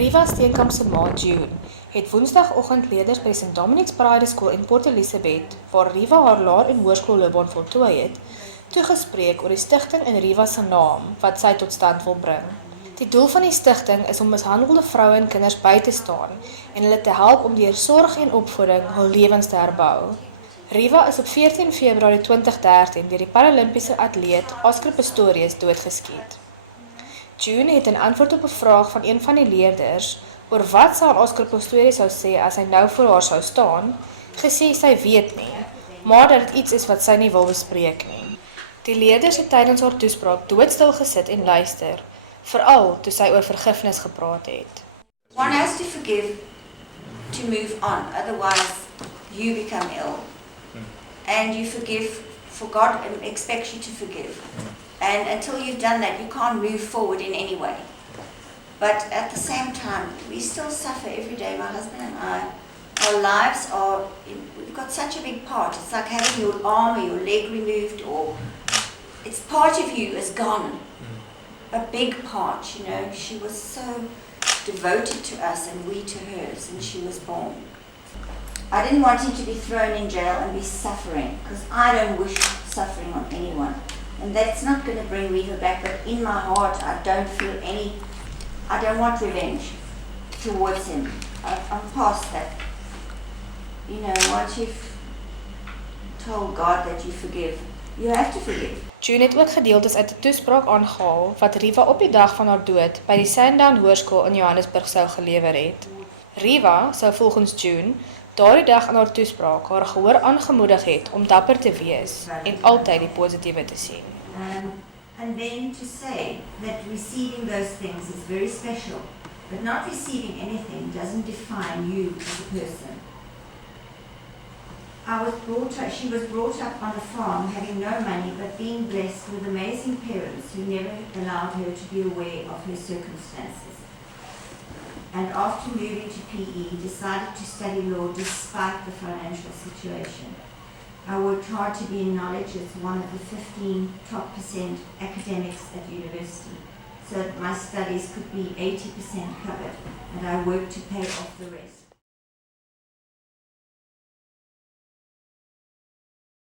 Riva Steenkamp se ma, June, het woensdagoggend leerders by St. Dominic's Pride School in Port Elizabeth, waar Riva haar laer- en hoërskoolloopbaan voltooi het, toegespreek oor die stigting in Riva se naam wat sy tot stand wil bring. Die doel van die stigting is om mishandelde vroue en kinders by te staan en hulle te help om deur sorg en opvoeding hul lewens te herbou. Riva is op 14 Februarie 2013 deur die Paralimpiese atleet Oscar Pistorius doodgeskiet. June het in antwoord op 'n vraag van een van die leerders oor wat sy aan Oscar Pistorius sou sê as hy nou voor haar sou staan, gesê sy weet nie, maar dat dit iets is wat sy nie wil bespreek nie. Die leerders het tydens haar toespraak doodstil gesit en luister, veral toe sy oor vergifnis gepraat het. One has to forgive to move on, otherwise you become ill. And you forgive for God expects you to forgive. And until you've done that, you can't move forward in any way. But at the same time, we still suffer every day, my husband and I. Our lives are, we've got such a big part. It's like having your arm or your leg removed, or it's part of you is gone. A big part, you know. She was so devoted to us and we to her since she was born. I didn't want him to be thrown in jail and be suffering, because I don't wish suffering on anyone. And that's not going to bring Riva back, but in my heart I don't want revenge towards him. I'm past that. You know, once you've told God that you forgive, you have to forgive. June het ook gedeeltes uit 'n toespraak aangehaal wat Riva op die dag van haar dood by die Sandown Hoërskool in Johannesburg sou gelewer het. Riva sou volgens June daardie dag in haar toespraak haar gehoor aangemoedig het om dapper te wees en altyd die positiewe te sien. And then to say that receiving those things is very special, but not receiving anything doesn't define you as a person. She was brought up on a farm having no money but being blessed with amazing parents who never allowed her to be aware of her circumstances. And after moving to PE, decided to study law despite the financial situation. I worked hard to be acknowledged as one of the 15 top % academics at university, so that my studies could be 80% covered, and I worked to pay off the rest.